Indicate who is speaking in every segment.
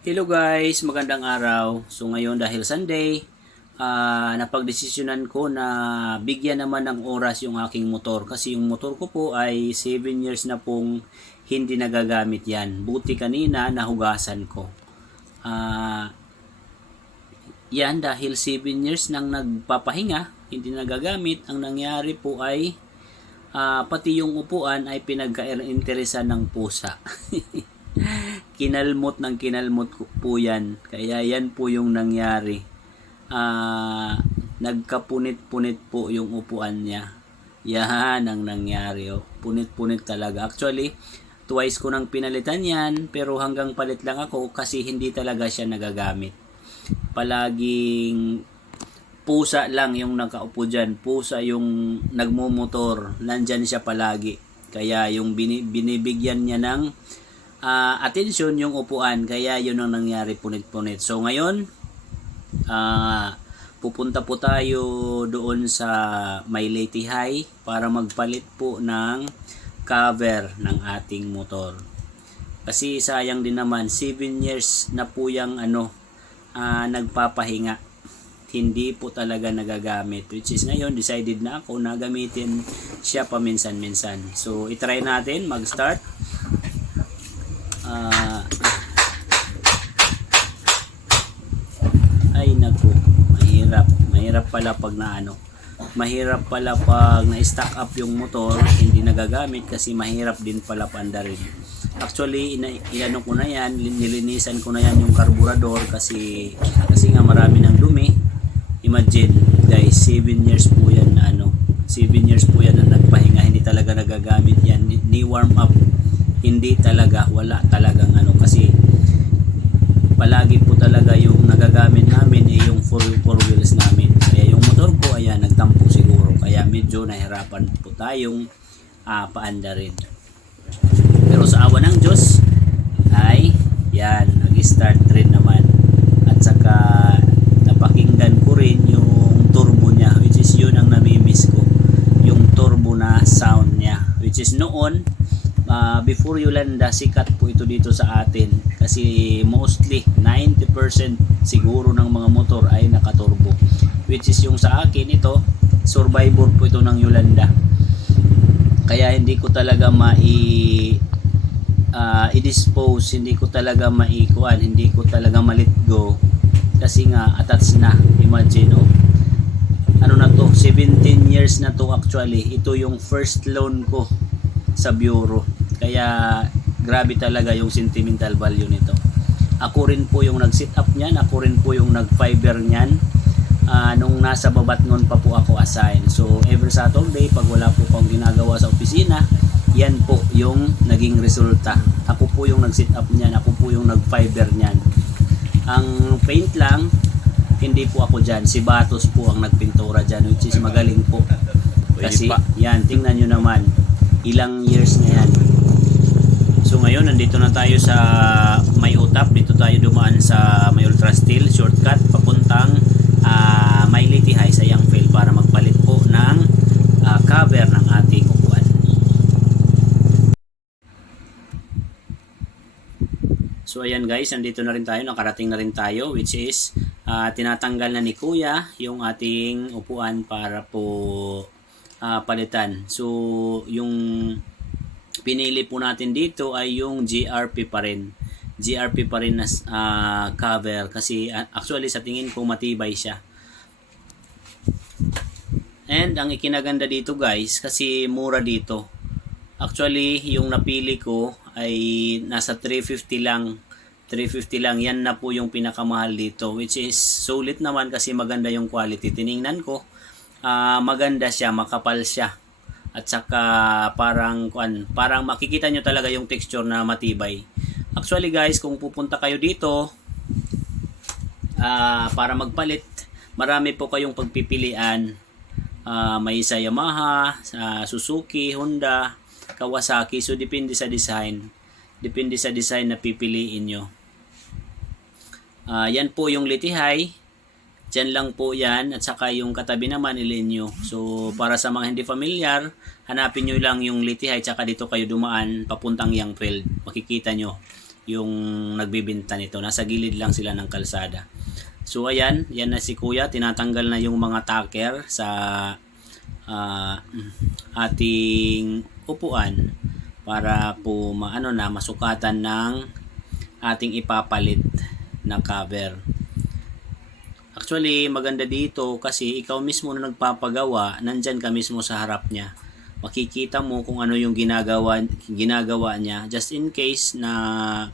Speaker 1: Hello guys, magandang araw. So ngayon dahil Sunday, ah napagdesisyonan ko na bigyan naman ng oras yung aking motor kasi yung motor ko po ay 7 years na pong hindi nagagamit yan. Buti kanina nahugasan ko. Ah yan dahil 7 years nang nagpapahinga, hindi nagagamit, ang nangyari po ay ah, pati yung upuan ay pinagka-interesan ng pusa. kinalmot ng kinalmot po yan. Kaya yan po yung nangyari. Ah, nagkapunit-punit po yung upuan niya. Yan ang nangyari. Oh. Punit-punit talaga. Actually, twice ko nang pinalitan yan, pero hanggang palit lang ako kasi hindi talaga siya nagagamit. Palaging pusa lang yung nakaupo dyan. Pusa yung nagmumotor. Nandyan siya palagi. Kaya yung bini- binibigyan niya ng ah, atensyon yung upuan. Kaya yun ang nangyari punit-punit. So ngayon, ah, pupunta po tayo doon sa May Leyte High para magpalit po ng cover ng ating motor. Kasi sayang din naman, 7 years na po yung ano, ah, nagpapahinga. Hindi po talaga nagagamit. Which is ngayon, decided na ako na gamitin siya paminsan-minsan. So, itry natin mag-start. Ah, ay naku, mahirap. Mahirap pala pag na ano. Mahirap pala pag na-stack up yung motor, hindi nagagamit kasi mahirap din pala paandarin. Actually, ina inano ko na yan, lin- nilinisan ko na yan yung carburetor kasi kasi nga marami ng dumi. Imagine, guys, 7 years po yan na ano, 7 years po yan na nagpahinga, hindi talaga nagagamit yan, ni warm up, hindi talaga, wala talagang ano, kasi palagi po talaga yung nagagamit namin eh yung four, four wheels namin. Kaya yung motor ko, ayan, nagtampo siguro. Kaya medyo nahirapan po tayong ah, paanda rin. Pero sa awa ng Diyos, ay, yan, nag-start rin naman. At saka, napakinggan ko rin yung turbo niya, which is yun ang namimiss ko. Yung turbo na sound niya. Which is noon, Before Yolanda, sikat po ito dito sa atin. Kasi mostly 90% siguro ng mga motor ay nakaturbo. Which is yung sa akin ito survivor po ito ng Yolanda. Kaya hindi ko talaga mai ah, i-dispose hindi ko talaga maikuan hindi ko talaga malit go. Kasi nga attached na imagine oh. Ano na to? 17 years na to actually. Ito yung first loan ko sa bureau kaya grabe talaga yung sentimental value nito. Ako rin po yung nag sit up niyan ako rin po yung nag fiber niyan. Ah, nung nasa babatngon pa po ako assign. So every Saturday pag wala po akong ginagawa sa opisina yan po yung naging resulta. Ako po yung nag sit up niyan ako po yung nag fiber niyan. Ang paint lang hindi po ako dyan. Si Batos po ang nagpintura dyan which is magaling po. Kasi yan tingnan nyo naman ilang years na yan So ngayon nandito na tayo sa May Utap. Dito tayo dumaan sa May Ultra Steel shortcut papuntang ah, May High sa Youngfield para magpalit po ng ah, cover ng ating upuan. So ayan guys, nandito na rin tayo, nakarating na rin tayo which is ah, tinatanggal na ni Kuya yung ating upuan para po ah, palitan. So yung pinili po natin dito ay yung GRP pa rin. GRP pa rin na ah, cover kasi ah, actually sa tingin ko matibay siya. And ang ikinaganda dito guys kasi mura dito. Actually yung napili ko ay nasa 350 lang. 350 lang yan na po yung pinakamahal dito which is sulit naman kasi maganda yung quality. Tiningnan ko ah, maganda siya, makapal siya at saka parang kuan parang makikita nyo talaga yung texture na matibay. Actually guys kung pupunta kayo dito ah, para magpalit marami po kayong pagpipilian. Ah, may sa Yamaha sa Suzuki, Honda Kawasaki. So depende sa design. Depende sa design na pipiliin nyo. Ah, yan po yung Litihay Diyan lang po yan at saka yung katabi naman ilinyo. So para sa mga hindi familiar, hanapin nyo lang yung Litihay tsaka dito kayo dumaan papuntang Youngfield. Makikita nyo. yung nagbibinta nito. Nasa gilid lang sila ng kalsada. So ayan, yan na si Kuya, tinatanggal na yung mga taker sa ah, ating upuan para po maano na masukatan ng ating ipapalit na cover. Actually, maganda dito kasi ikaw mismo na nagpapagawa, nandyan ka mismo sa harap niya. Makikita mo kung ano yung ginagawa, ginagawa niya. Just in case na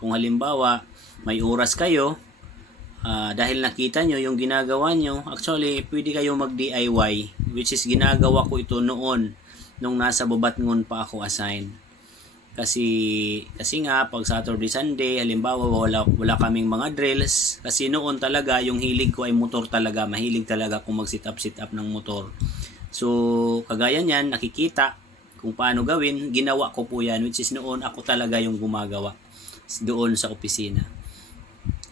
Speaker 1: kung halimbawa may oras kayo, ah, dahil nakita nyo yung ginagawa nyo, actually, pwede kayo mag-DIY, which is ginagawa ko ito noon, nung nasa Babatngon pa ako assign. Kasi kasi nga pag Saturday Sunday halimbawa wala wala kaming mga drills kasi noon talaga yung hilig ko ay motor talaga mahilig talaga kung mag sit up sit up ng motor. So kagaya niyan nakikita kung paano gawin ginawa ko po yan which is noon ako talaga yung gumagawa doon sa opisina.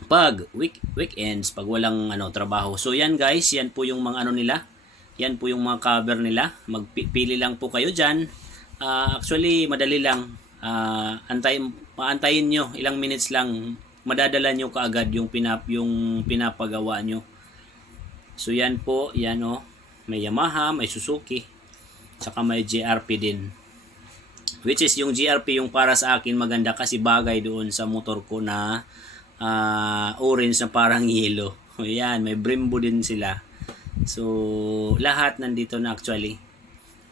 Speaker 1: Pag week weekends pag walang ano trabaho. So yan guys, yan po yung mga ano nila. Yan po yung mga cover nila. Magpili lang po kayo diyan. actually madali lang ah antay paantayin nyo ilang minutes lang madadala nyo kaagad yung pinap yung pinapagawa nyo. So yan po yan oh. May Yamaha may Suzuki saka may GRP din. Which is yung GRP yung para sa akin maganda kasi bagay doon sa motor ko na ah, orange na parang yellow. Yan may Brembo din sila. So lahat nandito na actually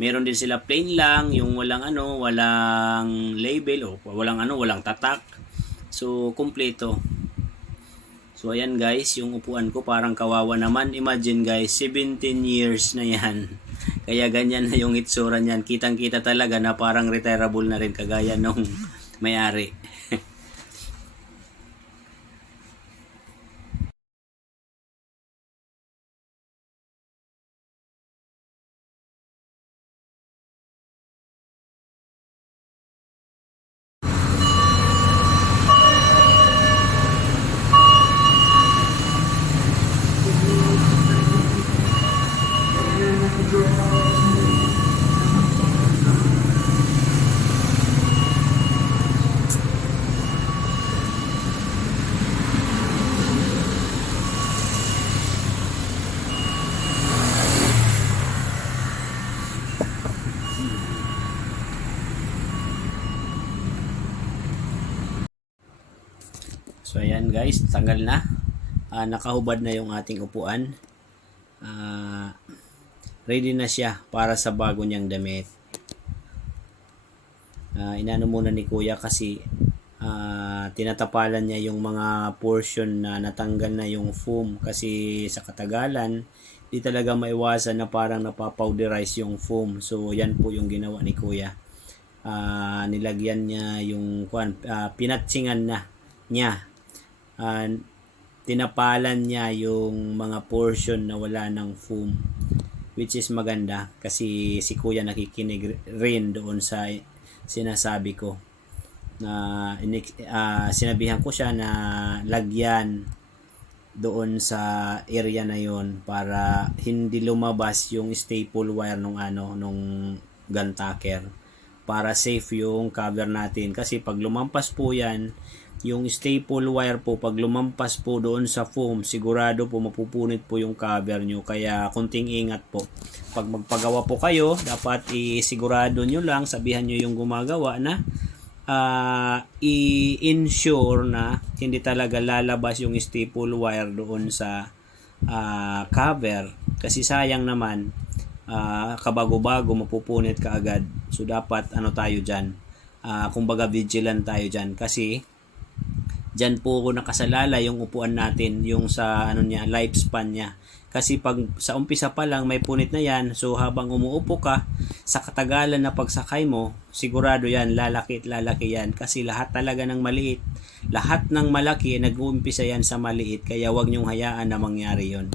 Speaker 1: Meron din sila plain lang, yung walang ano, walang label o walang ano, walang tatak. So, kumpleto. So, ayan guys, yung upuan ko parang kawawa naman. Imagine guys, 17 years na yan. Kaya ganyan na yung itsura niyan. Kitang-kita talaga na parang retirable na rin kagaya nung may-ari. So guys, tanggal na. Ah, nakahubad na yung ating upuan. Ah, ready na siya para sa bago niyang damit. Ah, inano muna ni Kuya kasi ah, tinatapalan niya yung mga portion na natanggal na yung foam kasi sa katagalan di talaga maiwasan na parang napapowderize yung foam. So yan po yung ginawa ni Kuya. Ah, nilagyan niya yung ah, pinatsingan na niya uh, tinapalan niya yung mga portion na wala ng foam which is maganda kasi si kuya nakikinig rin doon sa sinasabi ko na ah, sinabihan ko siya na lagyan doon sa area na yon para hindi lumabas yung staple wire nung ano nung gun tacker para safe yung cover natin. Kasi pag lumampas po yan yung staple wire po pag lumampas po doon sa foam sigurado po mapupunit po yung cover nyo. Kaya kunting ingat po. Pag magpagawa po kayo dapat isigurado nyo lang sabihan nyo yung gumagawa na ah, i-ensure na hindi talaga lalabas yung staple wire doon sa ah, cover. Kasi sayang naman ah, kabago-bago mapupunit ka agad so dapat ano tayo dyan? Ah, kumbaga vigilant tayo dyan. Kasi Diyan po ako nakasalala yung upuan natin, yung sa ano niya, lifespan niya. Kasi pag sa umpisa pa lang may punit na yan, so habang umuupo ka, sa katagalan na pagsakay mo, sigurado yan, lalaki at lalaki yan. Kasi lahat talaga ng maliit, lahat ng malaki, nag-uumpisa yan sa maliit, kaya wag niyong hayaan na mangyari yon.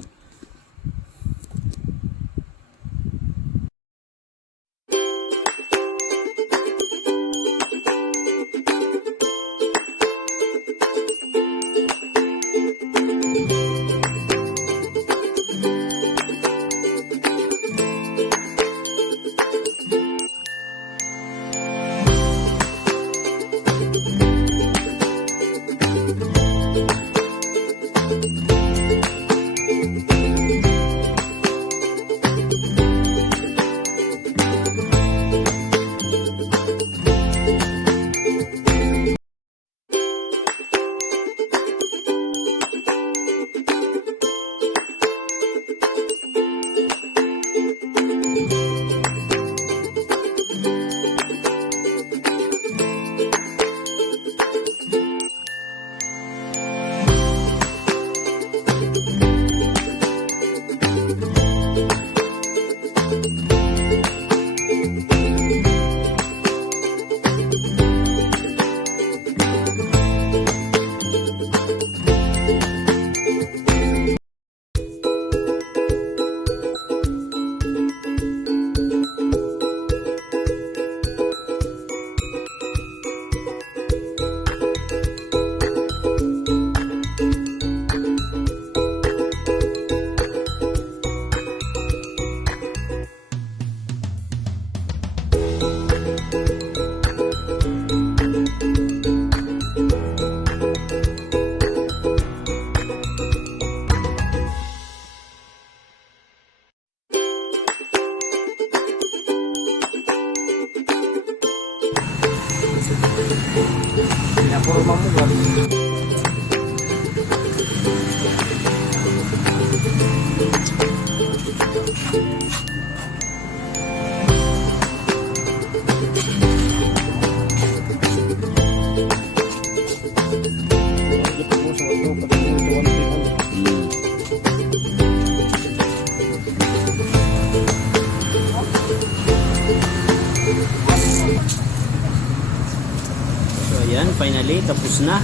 Speaker 1: Tapos na.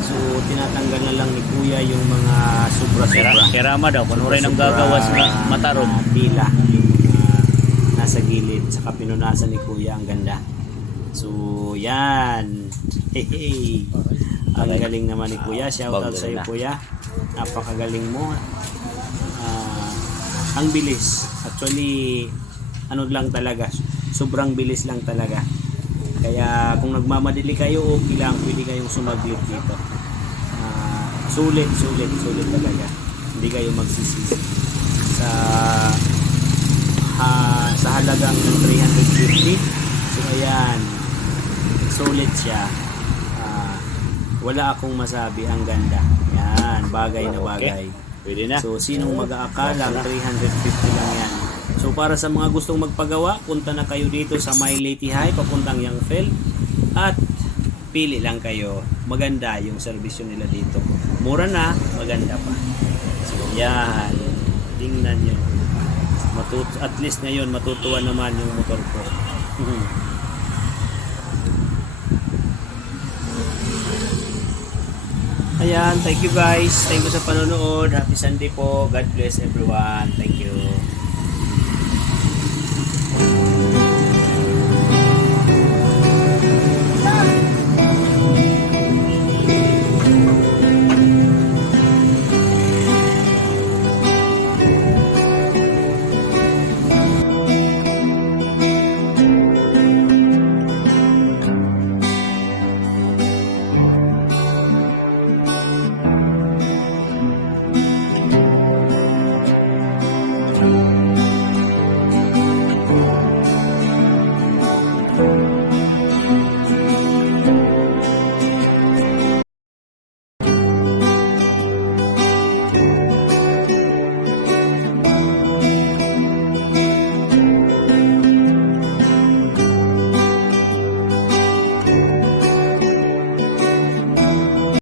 Speaker 1: So, tinatanggal na lang ni Kuya yung mga sobra-sobra.
Speaker 2: Kirama daw, kunuray ng gagawas nga mataron.
Speaker 1: ah, pila yung mga nasa gilid. Sa pinunasan ni Kuya. Ang ganda. So yan. Hey, ang
Speaker 2: Okay.
Speaker 1: galing naman ni Kuya. Shout out sa iyo. Kuya. Napakagaling mo. Ah, ang bilis. Actually ano lang talaga. Sobrang bilis lang talaga kaya kung nagmamadali kayo okay lang. Pwede kayong sumaglit dito. Ah, sulit sulit sulit talaga. Hindi kayo magsisisi. Sa ha, sa halagang 350 so ayan. Sulit siya. Ah, wala akong masabi. Ang ganda. Yan bagay na bagay.
Speaker 2: Pwede na.
Speaker 1: So, sinong mag-aakala, 350 lang yan. So, para sa mga gustong magpagawa, punta na kayo dito sa Lady High, papuntang Yangfeld. At pili lang kayo. Maganda yung servisyo nila dito. Mura na, maganda pa. So, yan. Tingnan nyo. Matut at least ngayon, matutuwa naman yung motor ko. Ayan, thank you guys. Thank you sa panonood. Happy Sunday po. God bless everyone. Thank you.